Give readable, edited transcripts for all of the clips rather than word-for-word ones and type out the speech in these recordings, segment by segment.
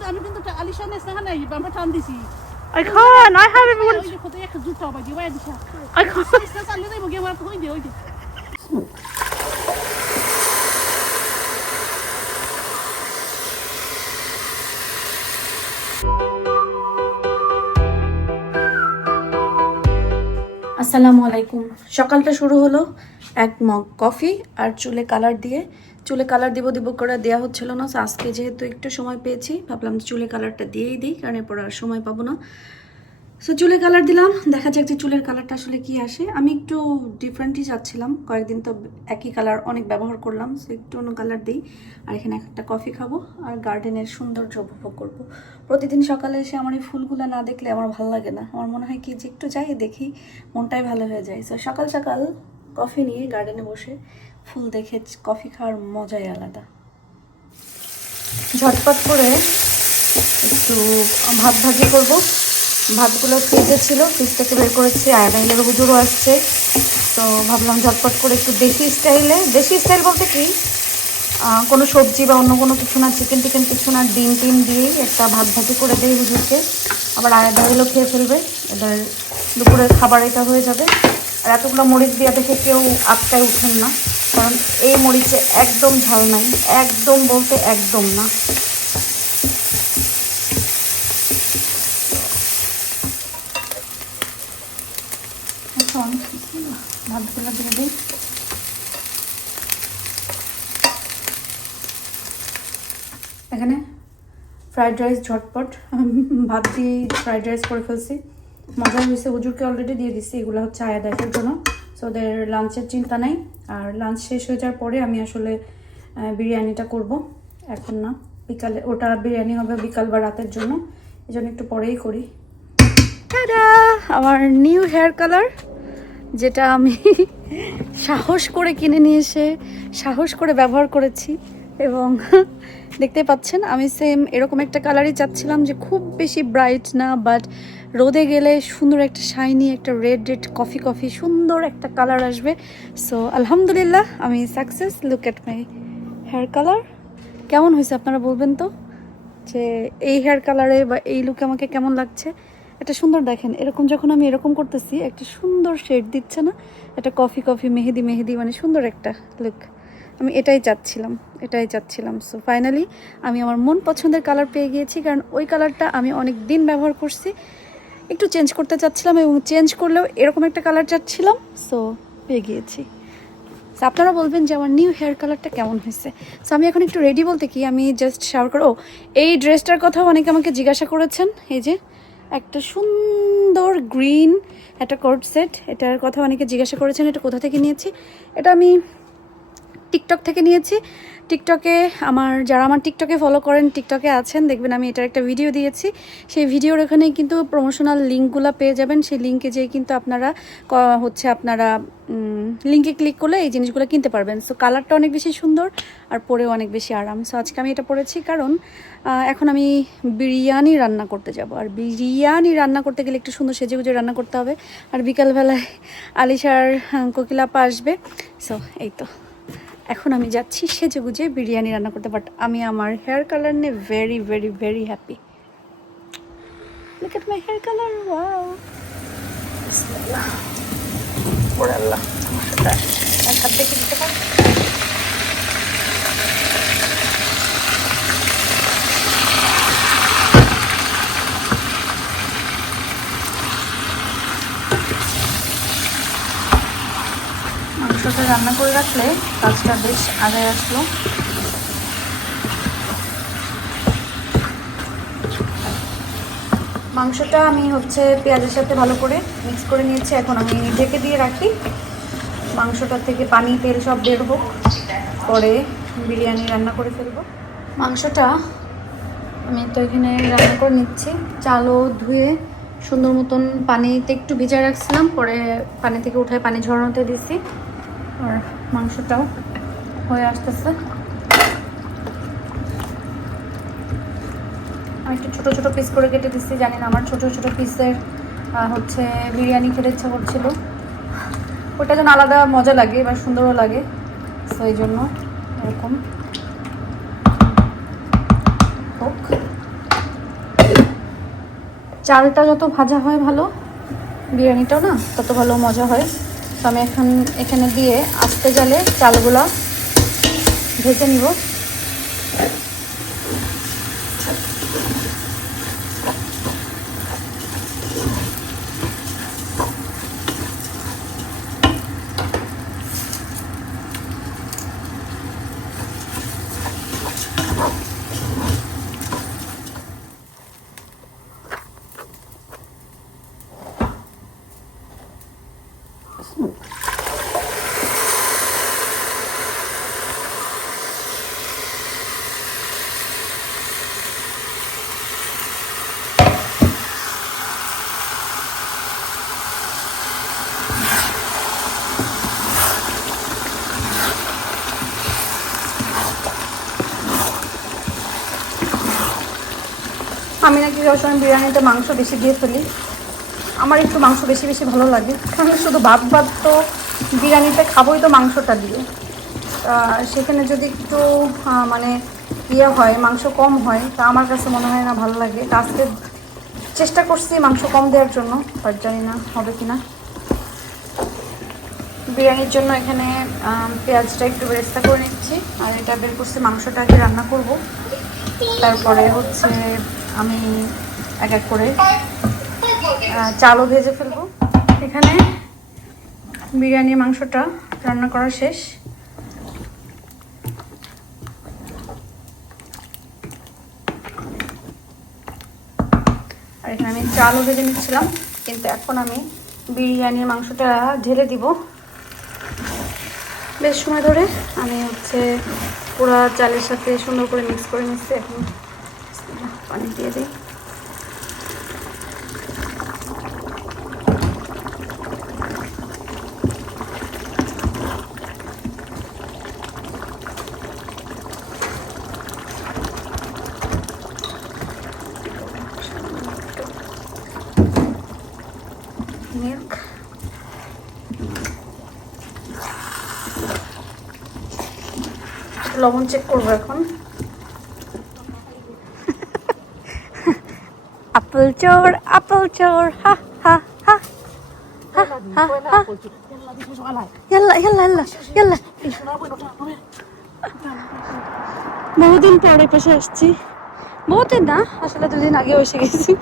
I can't. I haven't even. I can't. আসসালামু আলাইকুম। সকালটা শুরু হলো এক মগ কফি আর চুলে কালার দিয়ে। চুলে কালার দিব করে দেওয়া হচ্ছিল না, আজকে যেহেতু একটু সময় পেয়েছি ভাবলাম চুলে কালারটা দিয়েই দিই, কারণ এরপর আর সময় পাবো না। সো চুলে কালার দিলাম, দেখা যাক যে চুলের কালারটা আসলে কি আসে। আমি একটু ডিফারেন্টই চাচ্ছিলাম, কয়েকদিন তো একই কালার অনেক ব্যবহার করলাম, সো একটু অন্য কালার দিই। আর এখানে একটা কফি খাবো আর গার্ডেনের সৌন্দর্য উপভোগ করবো। প্রতিদিন সকালে এসে আমার এই ফুলগুলো না দেখলে আমার ভালো লাগে না, আমার মনে হয় কি যে একটু যাই দেখি মনটাই ভালো হয়ে যায়। সো সকাল সকাল কফি নিয়ে গার্ডেনে বসে ফুল দেখে কফি খাওয়ার মজাই আলাদা। ঝটপট করে একটু ভাত ভাজি করবো। ভাতগুলো ফ্রিজে ছিল, ফ্রিজ থেকে বের করেছি। আয়ানাইলের হুজুরও আসছে, তো ভাবলাম ঝটপট করে একটু দেশি স্টাইল বলতে কি কোনো সবজি বা অন্য কোনো কিছু না, চিকেন কিছু না, ডিম দিয়েই একটা ভাত ভাজি করে দেই হুজুরকে। আবার আয়ানাইলও খেয়ে ফেলবে, এবার দুপুরের খাবার এটা হয়ে যাবে। আর এতগুলো মরিচ দিয়ে দেখে কেউ আটকায় উঠেন না, কারণ এই মরিচে একদম ঝাল নাই, একদম বলতে একদম না। ভাতগুলো দিয়ে দিই। এখানে ফ্রাইড রাইস ঝটপট ভাত দিয়ে ফ্রাইড রাইস করে ফেলছি, মজা হয়েছে। হুজুরকে অলরেডি দিয়ে দিচ্ছি, এগুলো হচ্ছে আয়াদের জন্য, সো ওদের লাঞ্চের চিন্তা নাই। আর লাঞ্চ শেষ হয়ে যাওয়ার পরে আমি আসলে বিরিয়ানিটা করব, এখন না, বিকালে। ওটা বিরিয়ানি হবে বিকাল বা রাতের জন্য, এই জন্য একটু পরেই করি। আমার নিউ হেয়ার কালার, যেটা আমি সাহস করে কিনে নিয়ে এসে সাহস করে ব্যবহার করেছি, এবং দেখতে পাচ্ছেন আমি সেম এরকম একটা কালারই চাচ্ছিলাম, যে খুব বেশি ব্রাইট না, বাট রোদে গেলে সুন্দর একটা শাইনি, একটা রেড কফি সুন্দর একটা কালার আসবে। সো আলহামদুলিল্লাহ আমি success. Look at my hair colour. কেমন হয়েছে আপনারা বলবেন তো, যে এই হেয়ার কালারে বা এই লুকে আমাকে কেমন লাগছে। একটা সুন্দর, দেখেন এরকম যখন আমি এরকম করতেছি একটা সুন্দর শেড দিচ্ছে না, একটা কফি মেহেদি মানে সুন্দর একটা লুক। আমি এটাই চাচ্ছিলাম। সো ফাইনালি আমি আমার মন পছন্দের কালার পেয়ে গিয়েছি, কারণ ওই কালারটা আমি অনেক দিন ব্যবহার করছি। একটু চেঞ্জ করতে চাচ্ছিলাম, এবং চেঞ্জ করলেও এরকম একটা কালার চাচ্ছিলাম, সো পেয়ে গিয়েছি। সো আপনারা বলবেন যে আমার নিউ হেয়ার কালারটা কেমন হয়েছে। সো আমি এখন একটু রেডি, বলতে কি আমি জাস্ট শাওয়ার করো। এই ড্রেসটার কথাও অনেকে আমাকে জিজ্ঞাসা করেছেন, এই যে একটা সুন্দর গ্রিন একটা কোট সেট, এটার কথা অনেকে জিজ্ঞাসা করেছেন এটা কোথা থেকে নিয়েছি। এটা আমি টিকটক থেকে নিয়েছি। টিকটকে যারা আমার টিকটকে ফলো করেন, টিকটকে আছেন, দেখবেন আমি এটার একটা ভিডিও দিয়েছি। সেই ভিডিওর এখানে কিন্তু প্রমোশনাল লিঙ্কগুলো পেয়ে যাবেন, সেই লিঙ্কে যেয়ে কিন্তু আপনারা লিঙ্কে ক্লিক করলে এই জিনিসগুলো কিনতে পারবেন। সো কালারটা অনেক বেশি সুন্দর আর পরেও অনেক বেশি আরাম। সো আজকে আমি এটা পরেছি, কারণ এখন আমি বিরিয়ানি রান্না করতে যাব, আর বিরিয়ানি রান্না করতে গেলে একটু সুন্দর সেজেগুজে রান্না করতে হবে। আর বিকালবেলায় আলিশার কোকিলাপা আসবে। সো এই তো, এখন আমি যাচ্ছি সেজেগুজে বিরিয়ানি রান্না করতে। বাট আমি আমার হেয়ার কালার নিয়ে very very very happy. Look at my hair colour, wow. বিসমিল্লাহ, ওরে আল্লাহ, আমার সাথে এক হাত দেখে দিতে পারো। মাংসটা রান্না করে রাখলে কাজটা বেশ আগে আসলো। মাংসটা আমি পেঁয়াজের সাথে ভালো করে মিক্স করে নিয়েছি, এখন আমি ঢেকে দিয়ে রাখি। মাংসটা থেকে পানি তেল সব বের হোক, পরে বিরিয়ানি রান্না করে ফেলবো। মাংসটা আমি তো এখানে রান্না করে নিচ্ছি। চালও ধুয়ে সুন্দর মতন পানিতে একটু ভিজায় রাখছিলাম, পরে পানি থেকে উঠায় পানি ঝরানোতে দিচ্ছি। আর মাংসটাও হয়ে আসতেছে। আমি একটু ছোটো ছোটো পিস করে কেটে দিচ্ছি, জানি না আমার ছোটো ছোটো পিসের বিরিয়ানি খেতে ইচ্ছা করছিল, ওটা যেন আলাদা মজা লাগে বা সুন্দরও লাগে। সো এই জন্য এরকম হোক। চালটা যত ভাজা হয় ভালো, বিরিয়ানিটাও না তত ভালো মজা হয়। তো আমি এখন এখানে দিয়ে আস্তে জালে চালগুলা ভেজে নিব। আমি নাকি সবসময় বিরিয়ানিতে মাংস বেশি দিয়ে ফেলি। আমার একটু মাংস বেশি বেশি ভালো লাগে, কারণ শুধু ভাত ভাত তো বিরিয়ানিতে খাবোই তো মাংসটা দিয়ে। সেখানে যদি একটু মানে ইয়ে হয়, মাংস কম হয়, তা আমার কাছে মনে হয় না ভালো লাগে। আজকে চেষ্টা করছি মাংস কম দেওয়ার জন্য, বাট জানি না হবে কি না। বিরিয়ানির জন্য এখানে পেঁয়াজটা একটু বেরেস্তা করে নিচ্ছি, আর এটা বের করছি মাংসটা আগে রান্না করব, তারপরে হচ্ছে আমি এক এক করে চালও ভেজে ফেলবো। এখানে বিরিয়ানির মাংসটা রান্না করা শেষ। আর এখানে আমি চালও ভেজে নিচ্ছিলাম, কিন্তু এখন আমি বিরিয়ানির মাংসটা ঢেলে দিব। বেশ সময় ধরে আমি হচ্ছে পুরো চালের সাথে সুন্দর করে মিক্স করে নিচ্ছি। এখন পানি দিয়ে দিই। মিল্ক, লবণ চেক করবো এখন। আপেল চোর, আপেল চোর, হা হা হা হা হা হা। ইয়াল্লা ইয়াল্লা ইয়াল্লা ইয়াল্লা। বহুদিন পরে পাশে আসছি, বহুদিন না আসলে 2 দিন আগে এসে গেছি।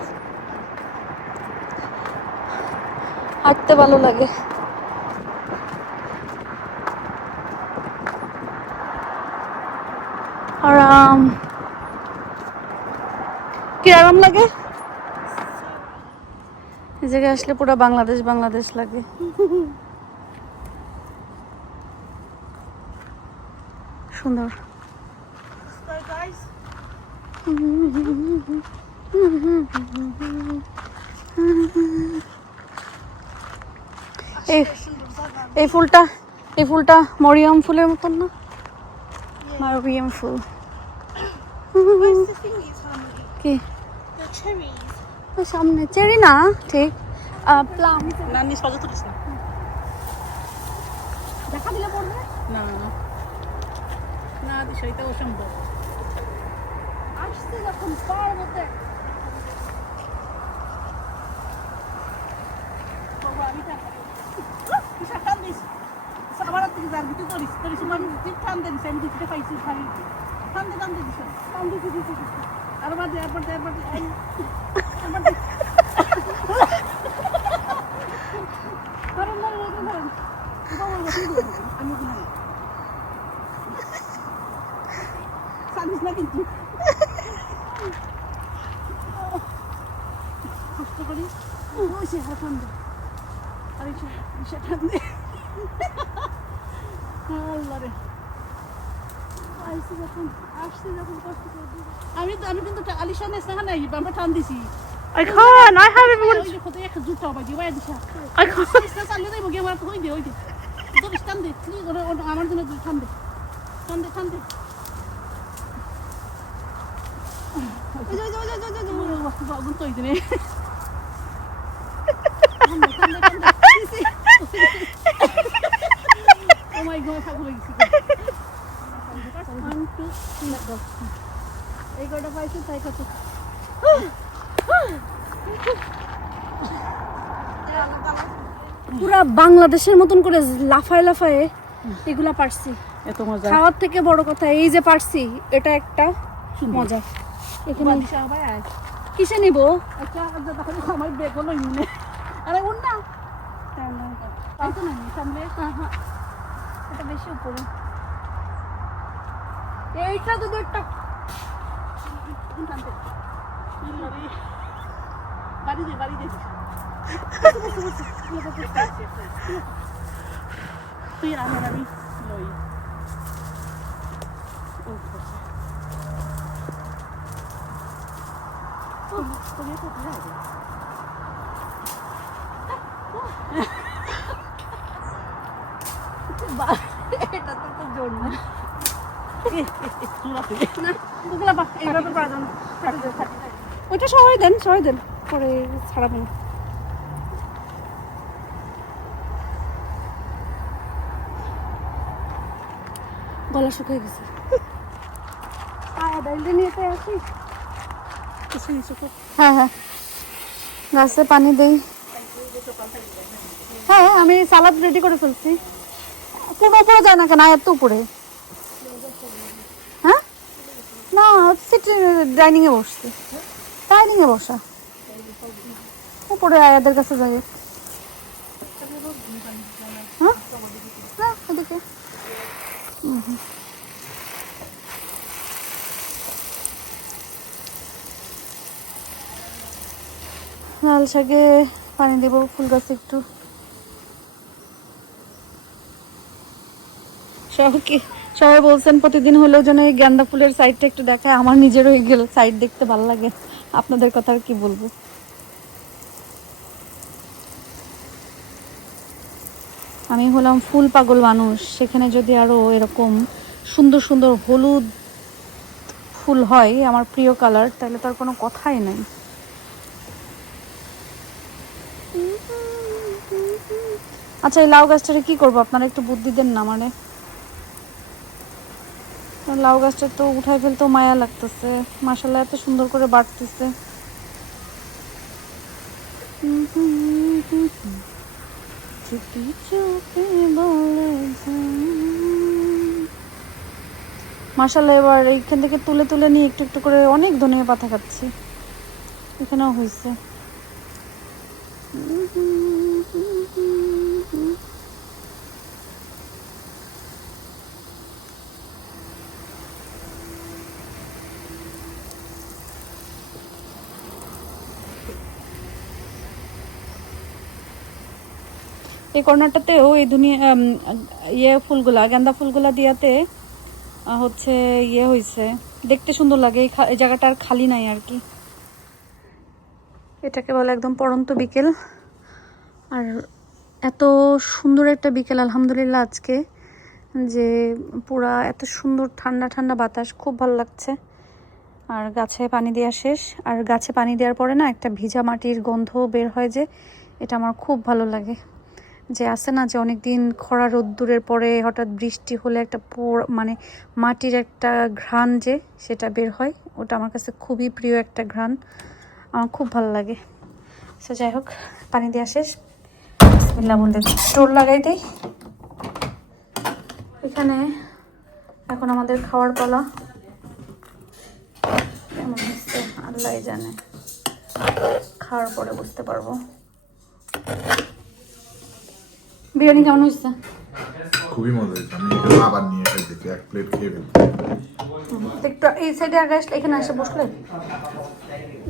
হাঁটতে ভালো লাগে। আরাম, কি আরাম লাগে। এই জায়গায় আসলে পুরো বাংলাদেশ বাংলাদেশ লাগে। সুন্দর। এই ফুলটা মরিয়ম ফুলের মতন না? মরিয়ম ফুল কি সামনে? চেরি না, ঠিক প্লাম। দেখা দিলে পড়বে না, না সেটা অসম্ভব। আসছে যখন পারবো তো আমি আবার থেকে যার ভিতরে করিস করিস আমি ঠান্ডা দিচ্ছি, আমি দিতে পাইছি খালি ঠান্ডা ঠান্ডা দিচ্ছি ঠান্ডা দিতে আর বাদে একবার একবার না কিন্তু কষ্ট করি ঠান্ডা আর ঠান্ডা। আল্লাহ রে, আমি কিন্তু আলিশান এসে নাই আমরা টান দিছি। I can't. I haven't even. I Oh my God, how good is it? 1, 2, 3, let go. এই কটা পাইছে তাই কত পুরা বাংলাদেশের মতন করে লাফায় লাফায় এগুলা পারছি। এত মজা। খাওয়ার থেকে বড় কথা এই যে পারছি, এটা একটা মজা। এখানে কিসে নিব? আমার বেগ হলো ইউনে। আরে উন না। এটা বেশি উপরে। এইটা যদি একটা বাড়ি দে তুই আমার আমি লই এটা তো খুব জোর না। এইভাবে করা যাবে না। ওইটা সবাই দেন পরে ছাড়াবো না। গলা শুকিয়ে গেছে। ডাইলটা নিয়ে আসি। হ্যাঁ গাছে পানি দেই। হ্যাঁ আমি সালাদ রেডি করে ফেলছি। কোনো উপরে যায় না কেন? এত উপরে? হ্যাঁ না, ডাইনিং এ বসছি। ডাইনিং এ বসা উপরে আয়াদের কাছে যাই। হ্যাঁ না এদিকে। লাল শাকে পানি দেব, ফুল গাছে একটু। সবাই বলছেন প্রতিদিন হলেও যেন এই গাঁদা ফুলের সাইডটা একটু দেখায়। আমার নিজেরও এই সাইড দেখতে ভালো লাগে। আপনাদের কথা আর কি বলবো। আমি হলাম ফুল পাগল মানুষ, সেখানে যদি আরো এরকম সুন্দর সুন্দর হলুদ ফুল হয়, আমার প্রিয় কালার, তাহলে তার কোনো কথাই নাই। আচ্ছা এই লাউ গাছটারে কি করবো? আপনারা একটু বুদ্ধি দেন না। মানে লাউ গাছটা তো উঠাই ফেলতেও মায়া লাগতেছে। মাশাআল্লাহ এত সুন্দর করে বাড়তেছে। মাশাআল্লাহ এবার এইখান থেকে তুলে তুলে নিয়ে একটু একটু করে অনেক ধনিয়া পাতা খাচ্ছি। এখানেও হয়েছে। এই কর্নারটাতেও এই ফুলগুলা, গাঁদা ফুলগুলা দিয়াতে হচ্ছে হয়েছে, দেখতে সুন্দর লাগে। এই জায়গাটা আর খালি নাই আর কি। এটাকে বলে একদম পড়ন্ত বিকেল। আর এত সুন্দর একটা বিকেল আলহামদুলিল্লাহ আজকে, যে পুরা এত সুন্দর ঠান্ডা ঠান্ডা বাতাস, খুব ভালো লাগছে। আর গাছে পানি দেওয়া শেষ। আর গাছে পানি দেওয়ার পরে না একটা ভিজা মাটির গন্ধ বের হয়, যে এটা আমার খুব ভালো লাগে। যে আছে না যে অনেকদিন খরা রোদ্দুরের পরে হঠাৎ বৃষ্টি হলে একটা মানে মাটির একটা ঘ্রাণ যে সেটা বের হয়, ওটা আমার কাছে খুবই প্রিয় একটা ঘ্রাণ, আমার খুব ভালো লাগে। সো যাই হোক, পানি দেওয়া শেষ। বিসমিল্লাহ বলে স্টোর লাগাই দেই। এখানে এখন আমাদের খাওয়ার পালা। কেমন হচ্ছে আল্লাহ জানে, খাওয়ার পরে বুঝতে পারবো। বিরিয়ানি কেমন হয়েছে? খুবই মজা হয়েছে। আমি এটা আবার নিয়ে এসেছি, এক প্লেট খেয়ে ফেলবো। একটু এই সাইডে আগে আসলে, এখানে এসে বসলে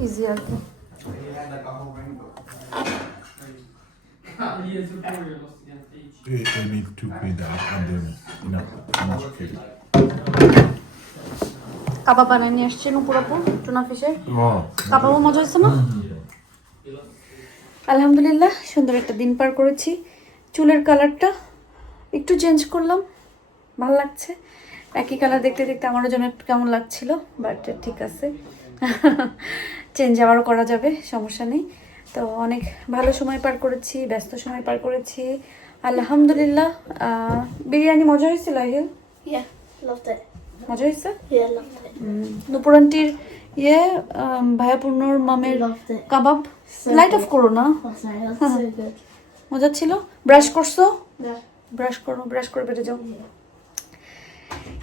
ইজি আর কি। I need to pay that and then enough খেয়ে ফেলবো। কাবাব বানিয়ে নিয়ে আসছেন উপরাপু, টুনা ফিশের কাবাবও মজা হয়েছে না? আলহামদুলিল্লাহ সুন্দর একটা দিন পার করেছি। চুলের কালারটা একটু চেঞ্জ করলাম, ভালো লাগছে। একই কালার দেখতে দেখতে আমারও যেন একটু কেমন লাগছিল, বাট ঠিক আছে, চেঞ্জ আবারও করা যাবে, সমস্যা নেই। তো অনেক ভালো সময় পার করেছি, ব্যস্ত সময় পার করেছি আলহামদুলিল্লাহ। বিরিয়ানি মজা হয়েছিল আহিল? মজা হয়েছে? নুপুর আন্টির ভাইয়া পূর্ণর মামের কাবাব লাইট অফ করো না। Oh, sorry, that's so good. মজা ছিল। ব্রাশ করছো? Yeah. ব্রাশ করো, ব্রাশ করে বেড়ে যাও।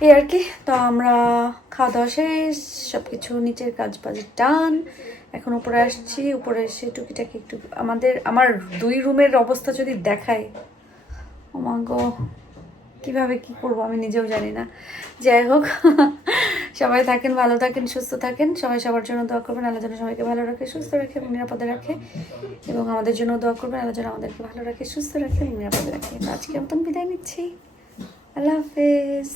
এই আর কি। তো আমরা খাওয়া দাওয়া শেষ, সব কিছু নিচের কাজ বাজ ডান। এখন উপরে আসছি, উপরে এসে টুকিটাকি একটু আমার 2 রুমের অবস্থা যদি দেখায়, ও মা গো, কীভাবে কী করবো আমি নিজেও জানি না। যাই হোক, সবাই থাকেন, ভালো থাকেন, সুস্থ থাকেন। সবাই সবার জন্য দোয়া করবেন, আল্লাহ যেন সবাইকে ভালো রাখে, সুস্থ রাখে এবং নিরাপদে রাখে। এবং আমাদের জন্য দোয়া করবেন, আল্লাহ যেন আমাদেরকে ভালো রাখে, সুস্থ রাখে এবং নিরাপদে রাখে। আজকের মতন বিদায় নিচ্ছি। আল্লাহ হাফেজ।